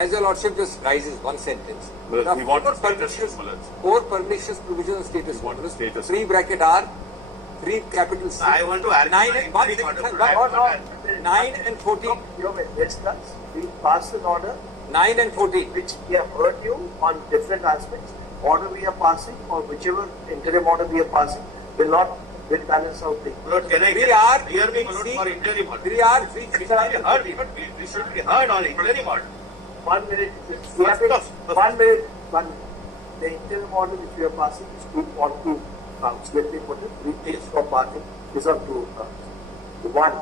As your Lordship just rises one sentence. Well, we want four pernicious provisions of status quo. Status. 3 bracket R, 3 capital C. I want to argue 9 and 9 and 14. Yes, class. We pass an order 9 and 14. which we have heard you on different aspects. Order we are passing or whichever interim order we are passing will balance out things. Lord, can I We are hear me, Lord, for interim order? 3 R, 3 We should be heard, but we should be heard on interim order. 1 minute. We have to, 1 minute. 1 minute. The interim order which we are passing is on two counts. Let me put it. 3 things for parking is on 2 counts. 1.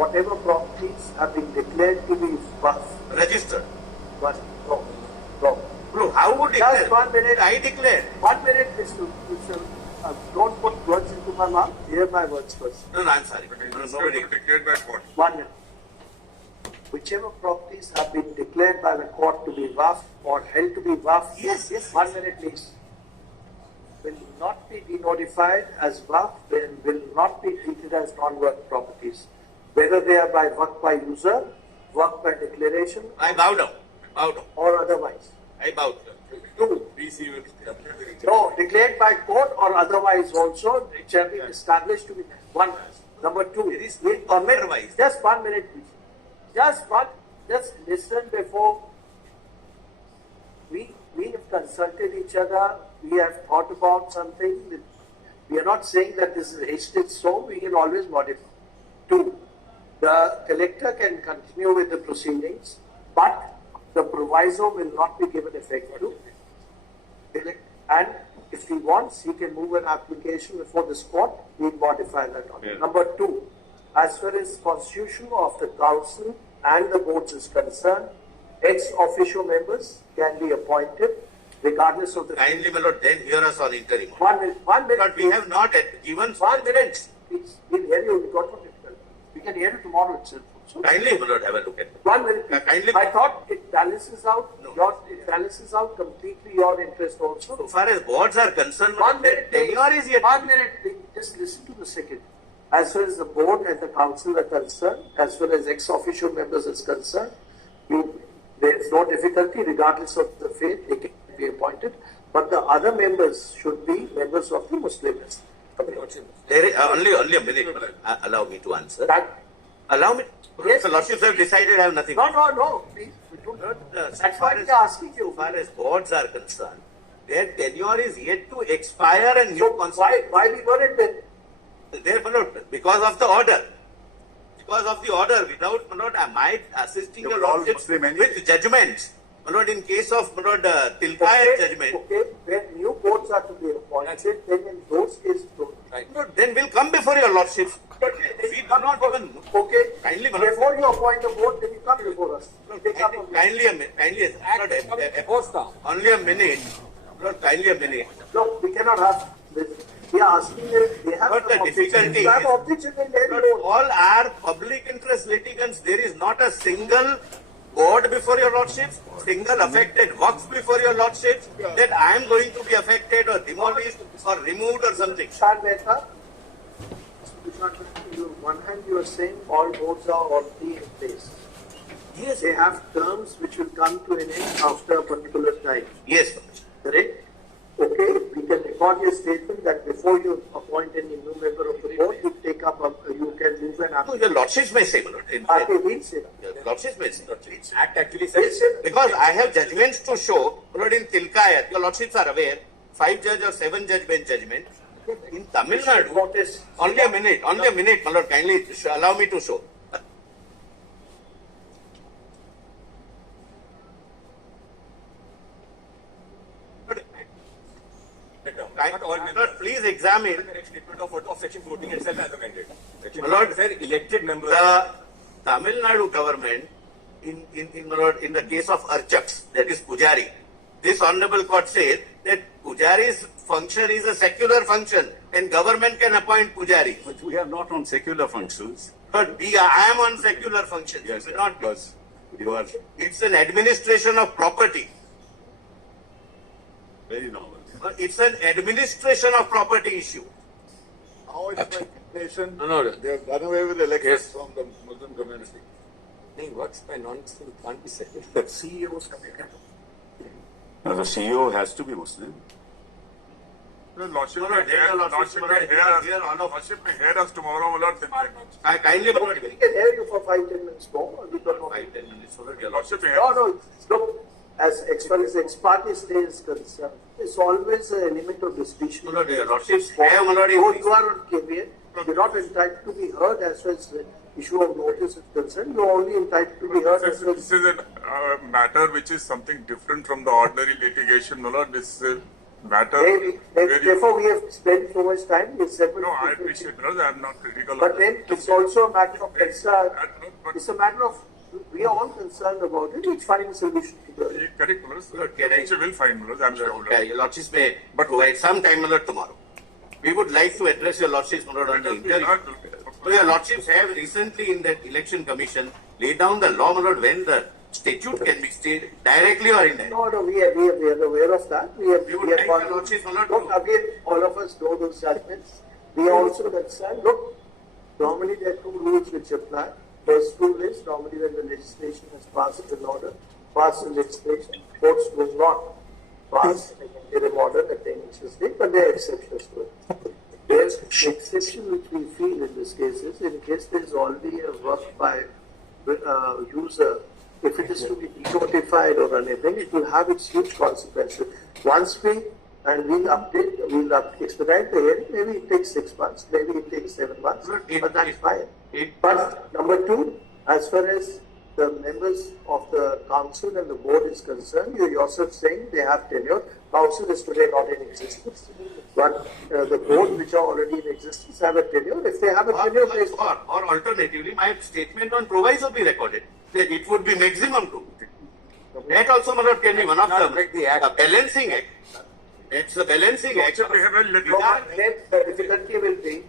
Whatever properties have been declared to be Registered. No. Look, how would it Just 1 minute. I declare. 1 minute, Mr. Don't put words into my mouth. Hear my words first. No, I'm sorry. Nobody declared by court. 1 minute. Whichever properties have been declared by the court to be Waqf or held to be Waqf, Yes. 1 minute please, will not be denotified as Waqf and will not be treated as non-work properties, whether they are by Waqf by user, Waqf by declaration, I bow down. or otherwise. I bow down. 2. No, declared by court or otherwise also, which have been established to be 1. Number 2, will permit, otherwise. just 1 minute please. Just listen before we have consulted each other, we have thought about something. We are not saying that this is hasted so, we can always modify. 2, the collector can continue with the proceedings, but the proviso will not be given effect to. And if he wants, he can move an application before this court, we modify that order. Yeah. Number 2, as far as constitution of the council and the boards is concerned, ex-officio members can be appointed regardless of the... Kindly, my Lord, then hear us on interim order. 1 minute. But we have not given 1 minute. Please, we'll hear you. We can hear you tomorrow itself. Also. Kindly, my Lord, have a look at it. 1 minute. Kindly. I thought it balances out. No. It balances out completely your interest also. So far as boards are concerned, 1 minute. tenure is yet. 1 minute. Please. Just listen to the second. As far as the board and the council are concerned, as far as ex-officio members is concerned, there is no difficulty regardless of the faith, they can be appointed. But the other members should be members of the Muslim community. There is, only a minute. Allow me to answer. Allow me. Yes. The Lordships have decided I have nothing. No. Please. We don't hurt. That's why we are asking you. As far as boards are concerned, their tenure is yet to expire and new So why we were it then? Therefore, because of the order. Because of the order, without my assisting your Lordship with judgments. In case of Tilkaya judgment. Okay, when new boards are to be appointed, then in those cases, Right. Then we'll come before your Lordship. We do not even. Okay, kindly, before you appoint a board, then you come before us. Kindly a minute. Only a minute. Lord, kindly a minute. No, we cannot have this. We are asking them, they have But the difficulty they have is, objection in their Lord, board. all are public interest litigants. There is not a single board before your Lordships, single affected Waqf before your Lordships, that I am going to be affected or demolished or removed or something. Tushar Mehta, one hand you are saying all boards are already in place. Yes. They have terms which will come to an end after a particular time. Yes. Correct? Okay, we can record your statement that before you appoint any new member of the board, you take up, you can move an No, application. your Lordships may say, my Lord. Okay, we'll say that. Your Lordships may say. Act actually We'll says. say that. Because I have judgments to show, my Lord, in Tilkaya, your Lordships are aware, 5 judge or 7 judge bench judgment. In Tamil Nadu, Notice. only a minute, my Lord, kindly allow me to show. Lord, please examine. Statement of section 14 itself as amended. My Lord, elected members. the Tamil Nadu government, in the case of Archaks, that is Pujari, this honorable court says that Pujari's function is a secular function and government can appoint Pujari. But we are not on secular functions. But I am on secular functions. Yes, Not because you are It's an administration of property. very normal. It's an administration of property issue. How is the nation? No. They have done away with elections from the Muslim community. He works by non-Muslim, can't be said. CEOs coming. Now, the CEO has to be Muslim. The Lordship No, may they are Lordship Lordship, may they hear are us. here, all of us. Lordship may hear us tomorrow, my Lord. I kindly We can hear you for 5-10 minutes more. We don't know. 5-10 minutes, so that your Lordship Lordship. may hear No, us. no. Look, as far as ex-party stay is concerned, there's always an element of discretion. My Lord, your Lordships have, my Lord, You are on KVA. You're not entitled to be heard as far as the issue of notice is concerned. You're only entitled to be heard as far This as. is a matter which is something different from the ordinary litigation, my Lord. This is a matter where you... Therefore, we have spent so much time. We separate. No, I appreciate, brother. I'm not critical But of then it's also a matter of concern. It's a matter of, we are all concerned about it. It's finding a solution to the. Correct, my Lord. Can I- She will find, my Lord. I'm sure. Okay, your Lordships may provide some time, my Lord, tomorrow. We would like to address your Lordships, my Lord, on the interview. So your Lordships have recently in that election commission laid down the law, my Lord, when the statute can be stayed directly or indirectly. No, we are aware of that. We would have like gone- the Lordships, my Lord, Look, again, all of us know those judgments. We are also concerned. Look, normally there are two rules which apply. First rule is normally when the legislation has passed an order, pass the legislation, courts will not pass an interim order at the initial stage, but there are exceptions to it. There's the exception which we feel in this case is in case there is already a work by user, if it is to be notified or anything, it will have its huge consequences. Once we'll expedite the hearing, maybe it takes 6 months, maybe it takes 7 months, but that's fine. But number two, as far as the members of the council and the board is concerned, you yourself saying they have tenure. Council is today not in existence, but the board which are already in existence have a tenure. If they have a tenure, Or alternatively, my statement on proviso be recorded. That it would be maximum 2. That also, my Lord, can be one of Not break the act. the balancing act. It's a balancing act. Lordship, we have a little... then the difficulty will be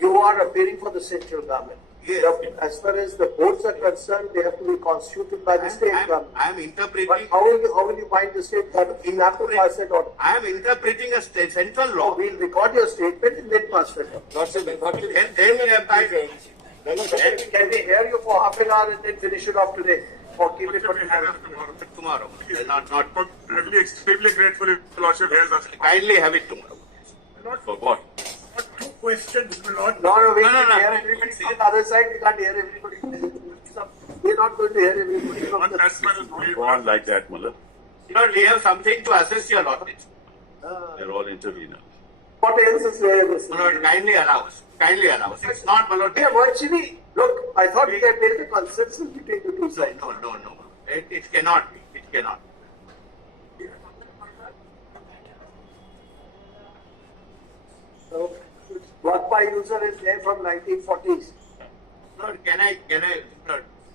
you are appearing for the central government. Yes. As far as the boards are concerned, they have to be constituted by the state government. I am interpreting. But how will you bind the state government? You have to pass it on. I am interpreting a central So law. we'll record your statement and then pass it on. Lordship, Then we have Can we hear you for half an hour and then finish it off today? Or keep it for We have tomorrow? it tomorrow. tomorrow. Not I will be extremely grateful if Lordship hears us. kindly have it tomorrow. For what? Two questions, my lord. No, we No, can no. hear everybody from the other side. We can't hear everybody. We're not going to hear everybody from Not the as far as we Go on like that, Mullah. Lord, we have something to assess your Lordship. They're all interveners. What else is there in this? My Lord, kindly allow us. Kindly allow us. It's not, my Lord. Yeah, virtually, look, I thought we had made a consensus between the two sides. No. It cannot be. It cannot be. So, Waqf user is there from 1940s. Lord,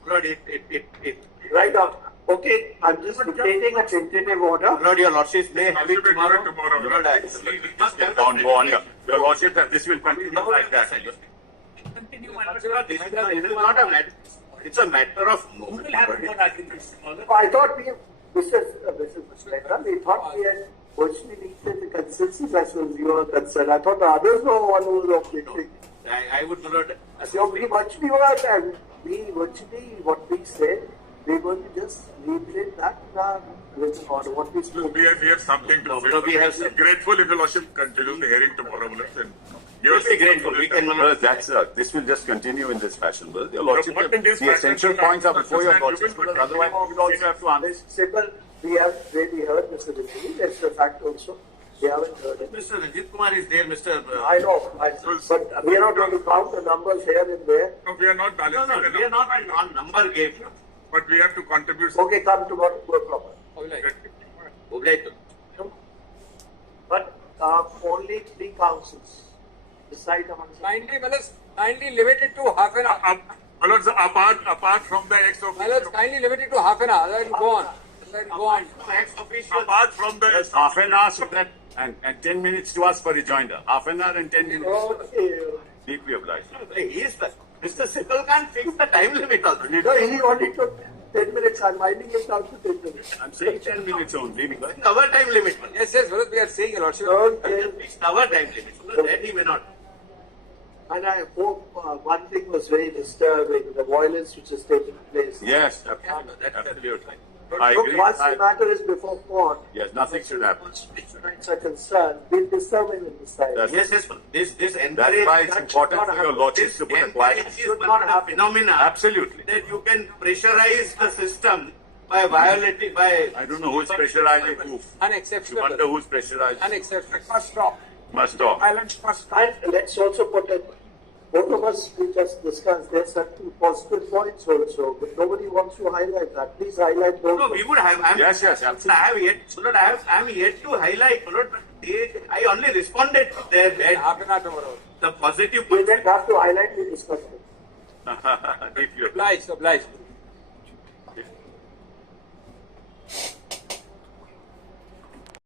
Lord, it. Right now. Okay, I'm just dictating a tentative order. Lord, your Lordship may have it Lordship may have it tomorrow. tomorrow. Lord, we must have Don't go on. Your Lordship, that this will continue like that. This is not a matter. It's a matter of moment. I thought we, Mrs. Mehta, we thought we had virtually reached a consensus as far as you are concerned. I thought the others were one who was objecting. I would not. So we virtually were, and we virtually, what we said, we're going to just reiterate that in our written order, what we spoke. We have something to say. No, we have We're grateful if your Lordship continues the hearing tomorrow. Mullah, and give We'll us be grateful. We can. Well, this will just continue in this fashion. Well, your Lordship, What in this the fashion essential should points are I before your understand? Lordship. Otherwise, we will also have to answer. It's simple. We have really heard Mr. Rinjini. That's the fact also. We haven't heard it. Mr. Ranjit Kumar is there, Mr. I know, but we are not going to count the numbers here and there. No, we are not No, balancing the we are not number, on number game. but we have to contribute. Okay, come tomorrow, 2 o'clock. Okay. But only 3 councils decide among themselves. kindly limit it to half an hour. My Lord, apart from the ex My lords, kindly limit it to half an hour. Then go on. apart from the Just half an hour so that, and 10 minutes to us for rejoinder. Half an hour and 10 minutes. Okay. Deeply obliged. Mr. Sipal can't fix the time limit also. No, he only took 10 minutes. I'm winding it down to 10 minutes. I'm saying 10 minutes only because Our time limit. Yes, we are saying, your Lordship. Okay. Fix our time limit. So that he may not. And I hope one thing was very disturbing, the violence which has taken place. Yes, absolutely. I Look, agree. once the matter is before court, Yes, nothing should happen. rights are concerned, we'll determine in the side. That's- Yes, yes, this That's encourage, why it's that important should for not your happen. lordship this to put a encourage quiet. is Should one not of the happen. phenomena Absolutely. that you can pressurize the system by violating, by... I don't know who's pressurizing who. You Unacceptable. wonder who's pressurizing. Unacceptable. Must stop. Must stop. Violence must stop. And let's also put it, both of us, we just discussed, there's certain positive points also, but nobody wants to highlight that. Please highlight those. No, we would have. Yes, absolutely. I have yet, so that I am yet to highlight. I only responded to their Half an hour tomorrow. the positive We points. didn't have to highlight, we discussed it. If you Obliged.